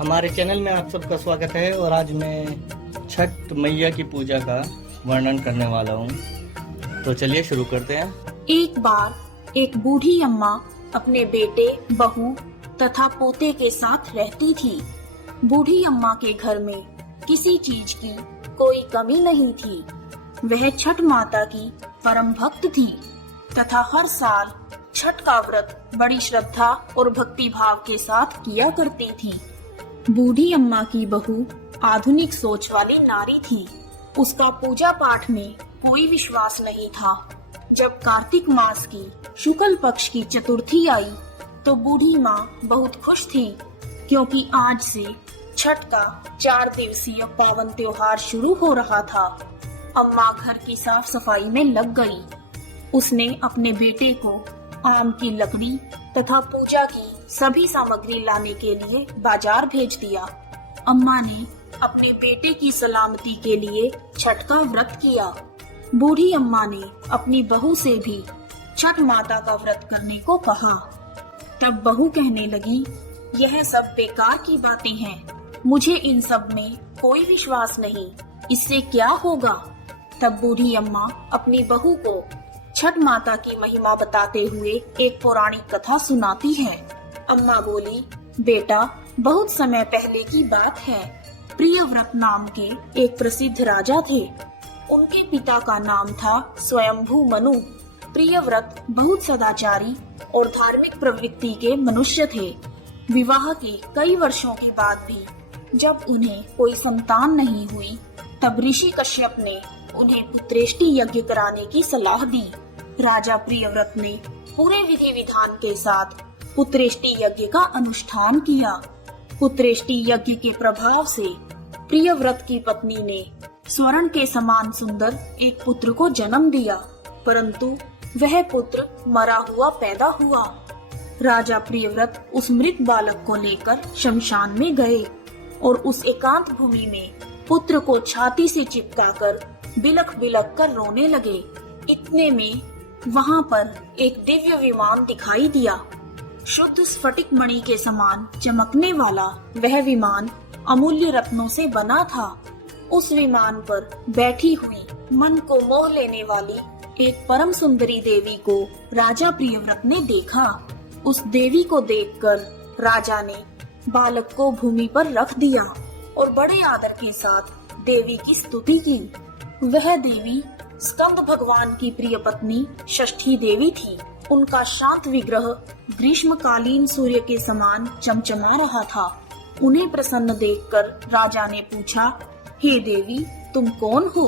हमारे चैनल में आप सबका स्वागत है और आज मैं छठ मैया की पूजा का वर्णन करने वाला हूँ। तो चलिए शुरू करते हैं। एक बार एक बूढ़ी अम्मा अपने बेटे, बहू तथा पोते के साथ रहती थी। बूढ़ी अम्मा के घर में किसी चीज की कोई कमी नहीं थी। वह छठ माता की परम भक्त थी तथा हर साल छठ का व्रत बड़ी श्रद्धा और भक्ति भाव के साथ किया करती थी। बूढ़ी अम्मा की बहू आधुनिक सोच वाली नारी थी। उसका पूजा पाठ में कोई विश्वास नहीं था। जब कार्तिक मास की शुक्ल पक्ष की चतुर्थी आई तो बूढ़ी माँ बहुत खुश थी, क्योंकि आज से छठ का 4 दिवसीय पावन त्योहार शुरू हो रहा था। अम्मा घर की साफ सफाई में लग गई। उसने अपने बेटे को आम की लकड़ी तथा पूजा की सभी सामग्री लाने के लिए बाजार भेज दिया। अम्मा ने अपने बेटे की सलामती के लिए छठ का व्रत किया। बूढ़ी अम्मा ने अपनी बहू से भी छठ माता का व्रत करने को कहा। तब बहू कहने लगी, यह सब बेकार की बातें हैं, मुझे इन सब में कोई विश्वास नहीं, इससे क्या होगा। तब बूढ़ी अम्मा अपनी बहू को छठ माता की महिमा बताते हुए एक पौराणिक कथा सुनाती है। अम्मा बोली, बेटा, बहुत समय पहले की बात है। प्रियव्रत नाम के एक प्रसिद्ध राजा थे। उनके पिता का नाम था स्वयंभू मनु। प्रियव्रत बहुत सदाचारी और धार्मिक प्रवृत्ति के मनुष्य थे। विवाह के कई वर्षों के बाद भी जब उन्हें कोई संतान नहीं हुई, तब ऋषि कश्यप ने उन्हें पुत्रेष्टि यज्ञ कराने की सलाह दी। राजा प्रियव्रत ने पूरे विधि विधान के साथ पुत्रेष्टि यज्ञ का अनुष्ठान किया। पुत्रेष्टि यज्ञ के प्रभाव से प्रियव्रत की पत्नी ने स्वर्ण के समान सुंदर एक पुत्र को जन्म दिया, परंतु वह पुत्र मरा हुआ पैदा हुआ। राजा प्रियव्रत उस मृत बालक को लेकर शमशान में गए और उस एकांत भूमि में पुत्र को छाती से चिपकाकर बिलख बिलख कर रोने लगे। इतने में वहाँ पर एक दिव्य विमान दिखाई दिया। शुद्ध स्फटिक मणि के समान चमकने वाला वह विमान अमूल्य रत्नों से बना था। उस विमान पर बैठी हुई मन को मोह लेने वाली एक परम सुंदरी देवी को राजा प्रियव्रत ने देखा। उस देवी को देखकर राजा ने बालक को भूमि पर रख दिया और बड़े आदर के साथ देवी की स्तुति की। वह देवी स्कंद भगवान की प्रिय पत्नी षष्ठी देवी थी। उनका शांत विग्रह ग्रीष्मकालीन सूर्य के समान चमचमा रहा था। उन्हें प्रसन्न देखकर राजा ने पूछा, हे देवी, तुम कौन हो?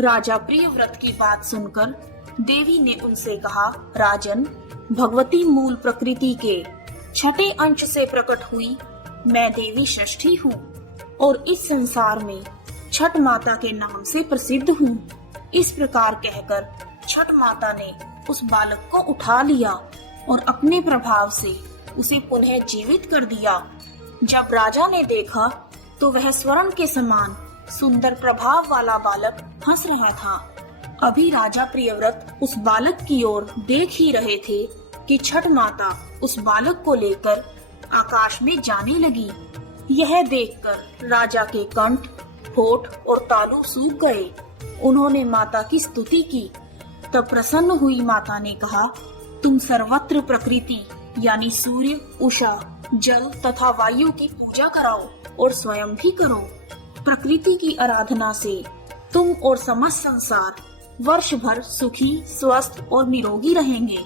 राजा प्रियव्रत की बात सुनकर देवी ने उनसे कहा, राजन, भगवती मूल प्रकृति के छठे अंश से प्रकट हुई मैं देवी षष्ठी हूँ और इस संसार में छठ माता के नाम से प्रसिद्ध हूँ। इस प्रकार कहकर छठ माता ने उस बालक को उठा लिया और अपने प्रभाव से उसे पुनः जीवित कर दिया। जब राजा ने देखा तो वह स्वर्ण के समान सुंदर प्रभाव वाला बालक हंस रहा था। अभी राजा प्रियव्रत उस बालक की ओर देख ही रहे थे कि छठ माता उस बालक को लेकर आकाश में जाने लगी। यह देखकर राजा के कंठ, होठ और तालू सूख गए। उन्होंने माता की स्तुति की। तब प्रसन्न हुई माता ने कहा, तुम सर्वत्र प्रकृति यानी सूर्य, उषा, जल तथा वायु की पूजा कराओ और स्वयं भी करो। प्रकृति की आराधना से तुम और समस्त संसार वर्ष भर सुखी, स्वस्थ और निरोगी रहेंगे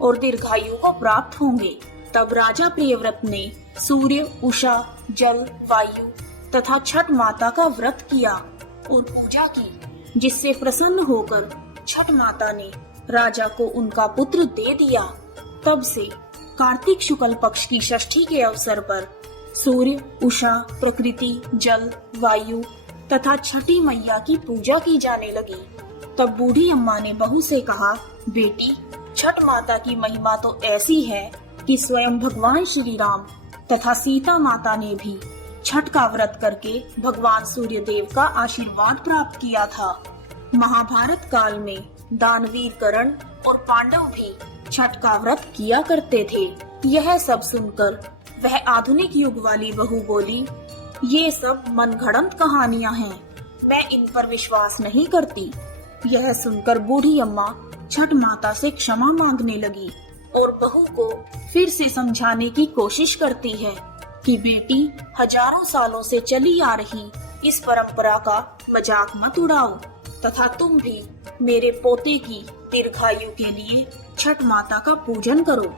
और दीर्घायु को प्राप्त होंगे। तब राजा प्रियव्रत ने सूर्य, उषा, जल, वायु तथा छठ माता का व्रत किया और पूजा की, जिससे प्रसन्न होकर छठ माता ने राजा को उनका पुत्र दे दिया। तब से कार्तिक शुक्ल पक्ष की षष्ठी के अवसर पर सूर्य, उषा, प्रकृति, जल, वायु तथा छठी मैया की पूजा की जाने लगी। तब बूढ़ी अम्मा ने बहू से कहा, बेटी, छठ माता की महिमा तो ऐसी है कि स्वयं भगवान श्री राम तथा सीता माता ने भी छठ का व्रत करके भगवान सूर्य देव का आशीर्वाद प्राप्त किया था। महाभारत काल में दानवीर कर्ण और पांडव भी छठ का व्रत किया करते थे। यह सब सुनकर वह आधुनिक युग वाली बहू बोली, ये सब मनगढ़ंत कहानियां हैं, मैं इन पर विश्वास नहीं करती। यह सुनकर बूढ़ी अम्मा छठ माता से क्षमा मांगने लगी और बहू को फिर से समझाने की कोशिश करती है कि बेटी, हजारों सालों से चली आ रही इस परंपरा का मजाक मत उड़ाओ तथा तुम भी मेरे पोते की दीर्घायु के लिए छठ माता का पूजन करो।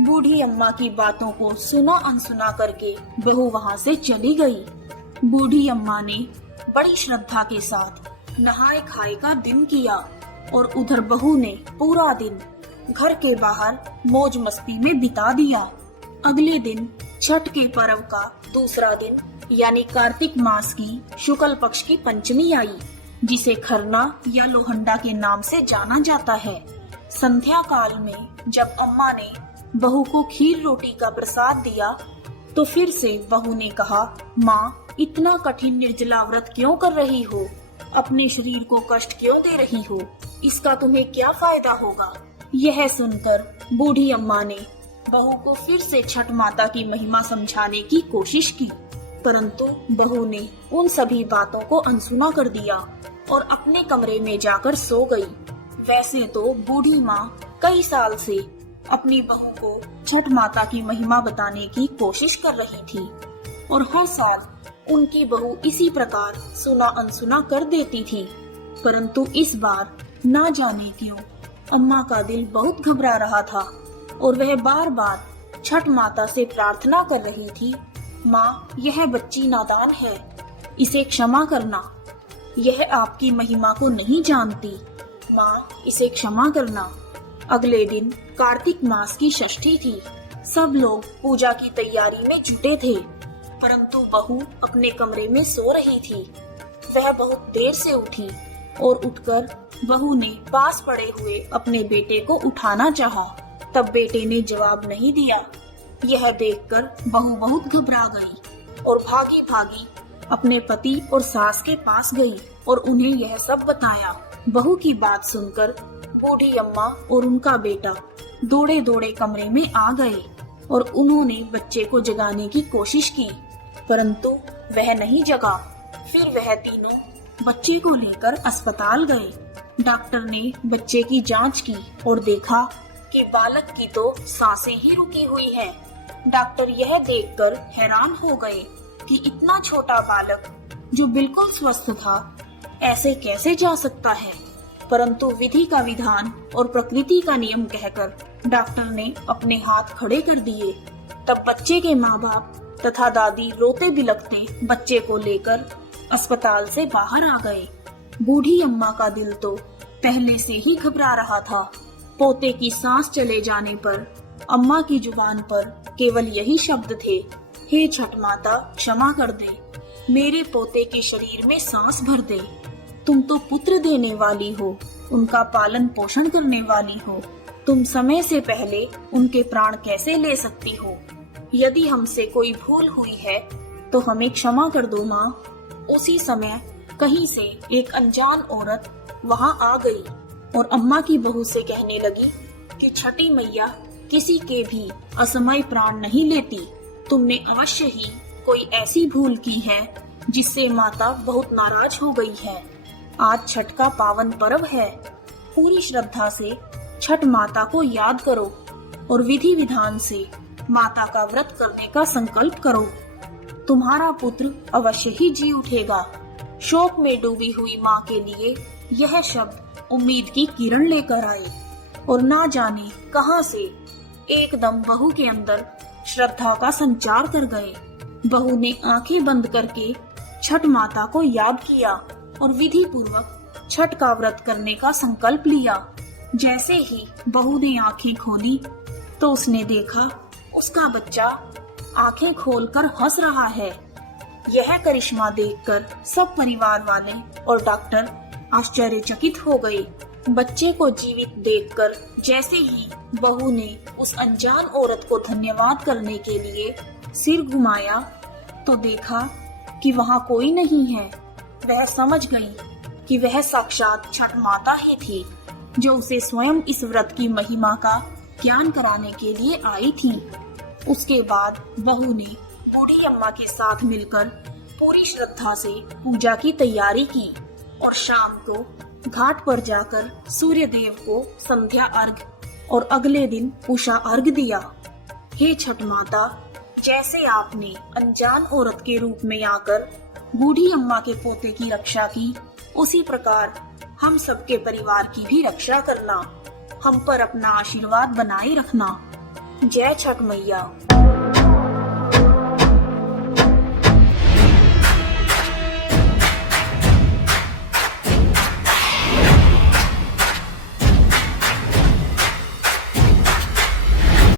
बूढ़ी अम्मा की बातों को सुना अनसुना करके बहू वहाँ से चली गई। बूढ़ी अम्मा ने बड़ी श्रद्धा के साथ नहाए खाए का दिन किया और उधर बहू ने पूरा दिन घर के बाहर मौज मस्ती में बिता दिया। अगले दिन छठ के पर्व का दूसरा दिन यानी कार्तिक मास की शुक्ल पक्ष की पंचमी आई, जिसे खरना या लोहंडा के नाम से जाना जाता है। संध्या काल में जब अम्मा ने बहू को खीर रोटी का प्रसाद दिया तो फिर से बहू ने कहा, माँ, इतना कठिन निर्जला व्रत क्यों कर रही हो? अपने शरीर को कष्ट क्यों दे रही हो? इसका तुम्हें क्या फायदा होगा? यह सुनकर बूढ़ी अम्मा ने बहू को फिर से छठ माता की महिमा समझाने की कोशिश की, परंतु बहू ने उन सभी बातों को अनसुना कर दिया और अपने कमरे में जाकर सो गई। वैसे तो बूढ़ी माँ कई साल से अपनी बहू को छठ माता की महिमा बताने की कोशिश कर रही थी और हर साल उनकी बहू इसी प्रकार सुना अनसुना कर देती थी, परंतु इस बार ना जाने क्यों अम्मा का दिल बहुत घबरा रहा था और वह बार बार छठ माता से प्रार्थना कर रही थी, माँ, यह बच्ची नादान है, इसे क्षमा करना, यह आपकी महिमा को नहीं जानती, माँ, इसे क्षमा करना। अगले दिन कार्तिक मास की षष्ठी थी। सब लोग पूजा की तैयारी में जुटे थे, परंतु बहू अपने कमरे में सो रही थी। वह बहुत देर से उठी और उठकर बहू ने पास पड़े हुए अपने बेटे को उठाना चाहा, तब बेटे ने जवाब नहीं दिया। यह देखकर बहू बहुत घबरा गई और भागी भागी अपने पति और सास के पास गई और उन्हें यह सब बताया। बहू की बात सुनकर बूढ़ी अम्मा और उनका बेटा दौड़े दौड़े कमरे में आ गए और उन्होंने बच्चे को जगाने की कोशिश की, परंतु वह नहीं जगा। फिर वह तीनों बच्चे को लेकर अस्पताल गए। डॉक्टर ने बच्चे की जांच की और देखा कि बालक की तो सांसें ही रुकी हुई हैं। डॉक्टर यह देखकर हैरान हो गए कि इतना छोटा बालक जो बिल्कुल स्वस्थ था ऐसे कैसे जा सकता है, परंतु विधि का विधान और प्रकृति का नियम कहकर डॉक्टर ने अपने हाथ खड़े कर दिए। तब बच्चे के माँ बाप तथा दादी रोते बिलखते बच्चे को लेकर अस्पताल से बाहर आ गए। बूढ़ी अम्मा का दिल तो पहले से ही घबरा रहा था। पोते की सांस चले जाने पर अम्मा की जुबान पर केवल यही शब्द थे, हे छठ माता, क्षमा कर दे, मेरे पोते के शरीर में सांस भर दे। तुम तो पुत्र देने वाली हो, उनका पालन पोषण करने वाली हो, तुम समय से पहले उनके प्राण कैसे ले सकती हो? यदि हमसे कोई भूल हुई है तो हमें क्षमा कर दो माँ। उसी समय कहीं से एक अनजान औरत वहाँ आ गई और अम्मा की बहू से कहने लगी कि छठी मैया किसी के भी असमय प्राण नहीं लेती। तुमने अवश्य ही कोई ऐसी भूल की है जिससे माता बहुत नाराज हो गई है। आज छठ का पावन पर्व है, पूरी श्रद्धा से छठ माता को याद करो और विधि विधान से माता का व्रत करने का संकल्प करो। तुम्हारा पुत्र अवश्य ही जी उठेगा। शोक में डूबी हुई माँ के लिए यह शब्द उम्मीद की किरण लेकर आए और ना जाने कहां से एकदम बहू के अंदर श्रद्धा का संचार कर गए। बहू ने आंखें बंद करके छठ माता को याद किया और विधि पूर्वक छठ का व्रत करने का संकल्प लिया। जैसे ही बहू ने आंखें खोली तो उसने देखा उसका बच्चा आंखें खोलकर हंस रहा है। यह करिश्मा देखकर सब परिवार वाले और डॉक्टर आश्चर्यचकित हो गए। बच्चे को जीवित देखकर जैसे ही बहू ने उस अनजान औरत को धन्यवाद करने के लिए सिर घुमाया तो देखा कि वहाँ कोई नहीं है। वह समझ गई कि वह साक्षात छठ माता ही थी जो उसे स्वयं इस व्रत की महिमा का ज्ञान कराने के लिए आई थी। उसके बाद बहू ने बूढ़ी अम्मा के साथ मिलकर पूरी श्रद्धा से पूजा की तैयारी की और शाम को घाट पर जाकर सूर्य देव को संध्या अर्घ और अगले दिन उषा अर्घ दिया। हे छठ माता, जैसे आपने अनजान औरत के रूप में आकर बूढ़ी अम्मा के पोते की रक्षा की, उसी प्रकार हम सबके परिवार की भी रक्षा करना, हम पर अपना आशीर्वाद बनाए रखना। जय छठ मैया।